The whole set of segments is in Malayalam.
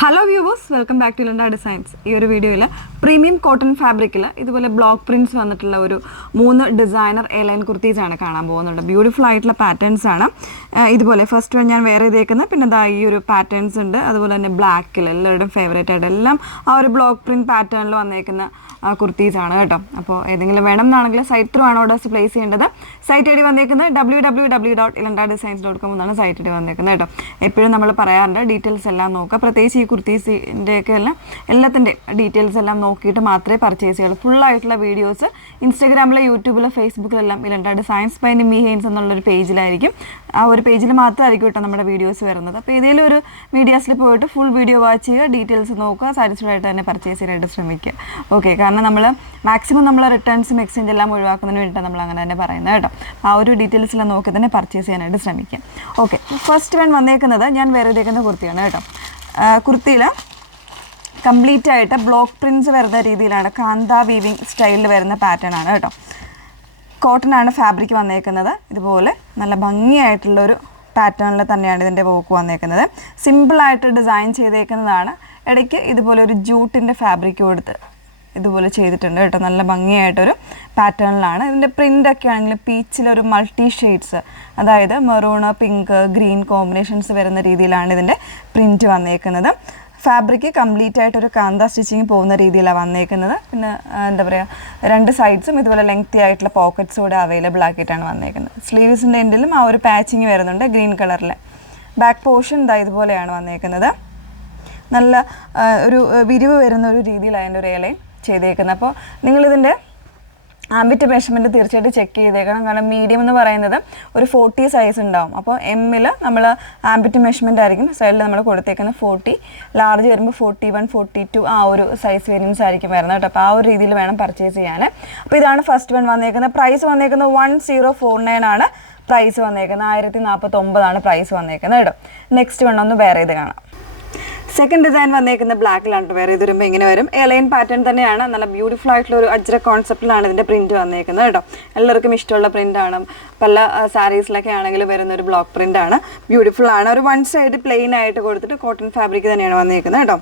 Hello viewers, welcome back to Linda Designs. ഈ ഒരു വീഡിയോയിൽ പ്രീമിയം കോട്ടൺ ഫാബ്രിക്കിൽ ഇതുപോലെ ബ്ലോക്ക് പ്രിൻറ്റ്സ് വന്നിട്ടുള്ള ഒരു 3 ഡിസൈനർ എയർലൈൻ കുർത്തീസാണ് കാണാൻ പോകുന്നുണ്ട്. ബ്യൂട്ടിഫുൾ ആയിട്ടുള്ള പാറ്റേൺസ് ആണ്. ഇതുപോലെ ഫസ്റ്റ് വൺ ഞാൻ വേറെ ഇതേക്കുന്നത്, പിന്നെ ഇതാ ഈ ഒരു പാറ്റേൺസ് ഉണ്ട്. അതുപോലെ തന്നെ ബ്ലാക്കിൽ എല്ലാവരുടെയും ഫേവറേറ്റ് ആയിട്ട് എല്ലാം ആ ഒരു ബ്ലോക്ക് പ്രിൻറ്റ് പാറ്റേണിൽ വന്നേക്കുന്ന കുർത്തീസാണ് കേട്ടോ. അപ്പോൾ ഏതെങ്കിലും വേണം എന്നാണെങ്കിൽ സൈറ്റ് ത്രൂ ആണ് ഓർഡേഴ്സ് പ്ലേസ് ചെയ്യേണ്ടത്. സൈറ്റ് ഐ ഡി വന്നേക്കുന്നത് www.ilandadesigns.com എന്നാണ് സൈറ്റ് ഐ ഡി വന്നേക്കുന്നത് കേട്ടോ. എപ്പോഴും നമ്മൾ പറയാറുണ്ട് ഡീറ്റെയിൽസ് എല്ലാം നോക്കുക, പ്രത്യേകിച്ച് ഈ കുർത്തീസിൻ്റെയൊക്കെ എല്ലാത്തിൻ്റെ ഡീറ്റെയിൽസ് എല്ലാം നോക്കിയിട്ട് മാത്രമേ പർച്ചേസ് ചെയ്യുള്ളൂ. ഫുള്ളായിട്ടുള്ള വീഡിയോസ് ഇൻസ്റ്റാഗ്രാമിൽ, യൂട്യൂബിൽ, ഫേസ്ബുക്കിലെല്ലാം ഇലണ്ട ഡിസൈൻസ് ബൈ നിമ്മി ഹെയ്ൻസ് എന്നുള്ളൊരു പേജിലായിരിക്കും. ആ ഒരു പേജിൽ മാത്രമായിരിക്കും കേട്ടോ നമ്മുടെ വീഡിയോസ് വരുന്നത്. അപ്പോൾ ഏതെങ്കിലും ഒരു മീഡിയാസിൽ പോയിട്ട് ഫുൾ വീഡിയോ വാച്ച് ചെയ്യുക, ഡീറ്റെയിൽസ് നോക്കുക, സാറ്റിസ്ഫൈഡ് ആയിട്ട് തന്നെ പർച്ചേസ് ചെയ്യാനായിട്ട് ശ്രമിക്കുക. ഓക്കെ, കാരണം നമ്മൾ മാക്സിമം നമ്മൾ റിട്ടേൺസും എക്സ്ചേഞ്ച് എല്ലാം ഒഴിവാക്കുന്നതിന് വേണ്ടിയിട്ടാണ് നമ്മൾ അങ്ങനെ തന്നെ പറയുന്നത് കേട്ടോ. ആ ഒരു ഡീറ്റെയിൽസെല്ലാം നോക്കി തന്നെ പർച്ചേസ് ചെയ്യാനായിട്ട് ശ്രമിക്കുക. ഓക്കെ, ഫസ്റ്റ് വൺ വന്നേക്കുന്നത് ഞാൻ വേറെ ഇതേക്കുന്ന കുർത്തിയാണ് കേട്ടോ. കുർത്തിയിൽ കംപ്ലീറ്റ് ആയിട്ട് ബ്ലോക്ക് പ്രിൻറ്റ്സ് വരുന്ന രീതിയിലാണ്, കാന്ത വീവിങ് സ്റ്റൈലിൽ വരുന്ന പാറ്റേൺ ആണ് കേട്ടോ. കോട്ടൺ ആണ് ഫാബ്രിക് വന്നേക്കുന്നത്. ഇതുപോലെ നല്ല ഭംഗിയായിട്ടുള്ളൊരു പാറ്റേണിൽ തന്നെയാണ് ഇതിൻ്റെ വർക്ക് വന്നേക്കുന്നത്. സിമ്പിളായിട്ട് ഡിസൈൻ ചെയ്തേക്കുന്നതാണ്. ഇടയ്ക്ക് ഇതുപോലെ ഒരു ജൂട്ടിൻ്റെ ഫാബ്രിക് കൊടുത്ത് ഇതുപോലെ ചെയ്തിട്ടുണ്ട് കേട്ടോ. നല്ല ഭംഗിയായിട്ടൊരു പാറ്റേണിലാണ്. ഇതിൻ്റെ പ്രിൻ്റൊക്കെ ആണെങ്കിൽ പീച്ചിലൊരു മൾട്ടി ഷെയ്ഡ്സ്, അതായത് മെറൂണ്, പിങ്ക്, ഗ്രീൻ കോമ്പിനേഷൻസ് വരുന്ന രീതിയിലാണ് ഇതിൻ്റെ പ്രിൻറ്റ് വന്നേക്കുന്നത്. ഫാബ്രിക് കംപ്ലീറ്റ് ആയിട്ടൊരു കാന്ത സ്റ്റിച്ചിങ് പോകുന്ന രീതിയിലാണ് വന്നേക്കുന്നത്. പിന്നെ എന്താ പറയുക, 2 സൈഡ്സും ഇതുപോലെ ലെങ്തി ആയിട്ടുള്ള പോക്കറ്റ്സ് കൂടെ അവൈലബിൾ ആക്കിയിട്ടാണ് വന്നേക്കുന്നത്. സ്ലീവ്സിൻ്റെ എൻഡിലും ആ ഒരു പാച്ചിങ് വരുന്നുണ്ട് ഗ്രീൻ കളറിൽ. ബാക്ക് പോർഷൻ ഇതാ ഇതുപോലെയാണ് വന്നേക്കുന്നത്. നല്ല ഒരു വിരിവ് വരുന്ന ഒരു രീതിയിലാണ് അതിൻ്റെ ഒരു എയർലൈൻ ചെയ്തേക്കുന്നത്. അപ്പോൾ നിങ്ങളിതിൻ്റെ ആംബിറ്റ് മെഷർമെൻറ്റ് തീർച്ചയായിട്ടും ചെക്ക് ചെയ്തേക്കണം. കാരണം മീഡിയം എന്ന് പറയുന്നത് ഒരു 40 സൈസ് ഉണ്ടാവും. അപ്പോൾ എമ്മിൽ നമ്മൾ ആംബിറ്റ് മെഷർമെൻ്റ് ആയിരിക്കും സൈഡിൽ നമ്മൾ കൊടുത്തേക്കുന്നത് 40, ലാർജ് വരുമ്പോൾ 41, 42 ആ ഒരു സൈസ് വേരിയൻസ് ആയിരിക്കും വരുന്നത് കേട്ടോ. അപ്പോൾ ആ ഒരു രീതിയിൽ വേണം പർച്ചേസ് ചെയ്യാൻ. അപ്പോൾ ഇതാണ് ഫസ്റ്റ് വൺ വന്നേക്കുന്നത്. പ്രൈസ് വന്നേക്കുന്നത് 1049 ആണ് പ്രൈസ് വന്നേക്കുന്നത്. 1049 പ്രൈസ് വന്നേക്കുന്നത് കേട്ടോ. നെക്സ്റ്റ് വൺ ഒന്ന് വേറെ ഇത് കാണാം. സെക്കൻഡ് ഡിസൈൻ വന്നേക്കുന്നത് ബ്ലാക്കിലാണ്. വേറെ ഇത് വരുമ്പോൾ ഇങ്ങനെ വരും. എയർലൈൻ പാറ്റേൺ തന്നെയാണ്. നല്ല ബ്യൂട്ടിഫുൾ ആയിട്ടുള്ള ഒരു അജ്ര കോൺസെപ്റ്റിലാണ് ഇതിൻ്റെ പ്രിൻറ്റ് വന്നേക്കുന്നത് കേട്ടോ. എല്ലാവർക്കും ഇഷ്ടമുള്ള പ്രിൻ്റാണ്. പല സാരീസിലൊക്കെ ആണെങ്കിൽ വരുന്ന ഒരു ബ്ലോക്ക് പ്രിൻ്റാണ്. ബ്യൂട്ടിഫുൾ ആണ്. ഒരു 1 സൈഡ് പ്ലെയിൻ ആയിട്ട് കൊടുത്തിട്ട് കോട്ടൺ ഫാബ്രിക് തന്നെയാണ് വന്നേക്കുന്നത് കേട്ടോ.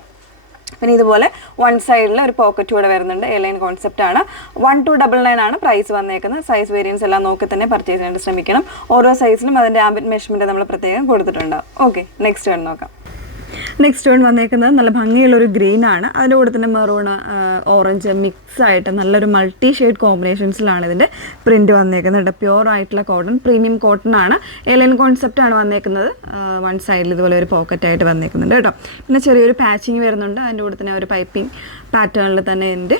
പിന്നെ ഇതുപോലെ 1 സൈഡിൽ ഒരു പോക്കറ്റ് കൂടെ വരുന്നുണ്ട്. എയർലൈൻ കോൺസെപ്റ്റാണ്. 1299 ആണ് പ്രൈസ് വന്നേക്കുന്നത്. സൈസ് വേരിയൻസ് എല്ലാം നോക്കി തന്നെ പർച്ചേസ് ചെയ്യാൻ ശ്രമിക്കണം. ഓരോ സൈസിലും അതിൻ്റെ ആംബിറ്റ് മെഷർമെൻറ്റ് നമ്മൾ പ്രത്യേകം കൊടുത്തിട്ടുണ്ടാവും. ഓക്കെ, നെക്സ്റ്റ് വൺ നോക്കാം. നെക്സ്റ്റ് വൺ വന്നേക്കുന്നത് നല്ല ഭംഗിയുള്ളൊരു ഗ്രീൻ ആണ്. അതിൻ്റെ കൂടെ തന്നെ മെറൂൺ, ഓറഞ്ച് മിക്സ് ആയിട്ട് നല്ലൊരു മൾട്ടി ഷെയ്ഡ് കോമ്പിനേഷൻസിലാണ് ഇതിൻ്റെ പ്രിൻറ്റ് വന്നേക്കുന്നത്. പ്യുവർ ആയിട്ടുള്ള കോട്ടൺ, പ്രീമിയം കോട്ടൺ ആണ്. എയർലൈൻ കോൺസെപ്റ്റ് ആണ് വന്നേക്കുന്നത്. 1 സൈഡിൽ ഇതുപോലെ ഒരു പോക്കറ്റായിട്ട് വന്നേക്കുന്നുണ്ട് കേട്ടോ. പിന്നെ ചെറിയൊരു പാച്ചിങ് വരുന്നുണ്ട്. അതിൻ്റെ കൂടെ തന്നെ ഒരു പൈപ്പിംഗ് പാറ്റേണിൽ തന്നെ ഇതിൻ്റെ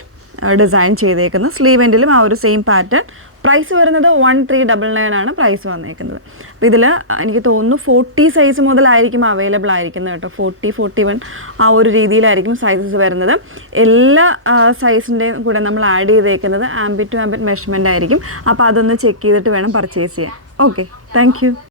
ഡിസൈൻ ചെയ്തേക്കുന്നത്. സ്ലീവ് എൻഡിലും ആ ഒരു സെയിം പാറ്റേൺ. പ്രൈസ് വരുന്നത് 1399 ആണ് പ്രൈസ് വന്നേക്കുന്നത്. അപ്പോൾ ഇതിൽ എനിക്ക് തോന്നുന്നു 40 സൈസ് മുതലായിരിക്കും അവൈലബിൾ ആയിരിക്കുന്നത് കേട്ടോ. 40, 41 ആ ഒരു രീതിയിലായിരിക്കും സൈസസ് വരുന്നത്. എല്ലാ സൈസിൻ്റെയും കൂടെ നമ്മൾ ആഡ് ചെയ്തേക്കുന്നത് ആംബിറ്റ് ടു ആംബിറ്റ് മെഷർമെൻ്റ് ആയിരിക്കും. അപ്പോൾ അതൊന്ന് ചെക്ക് ചെയ്തിട്ട് വേണം പർച്ചേസ് ചെയ്യാൻ. Okay, thank you.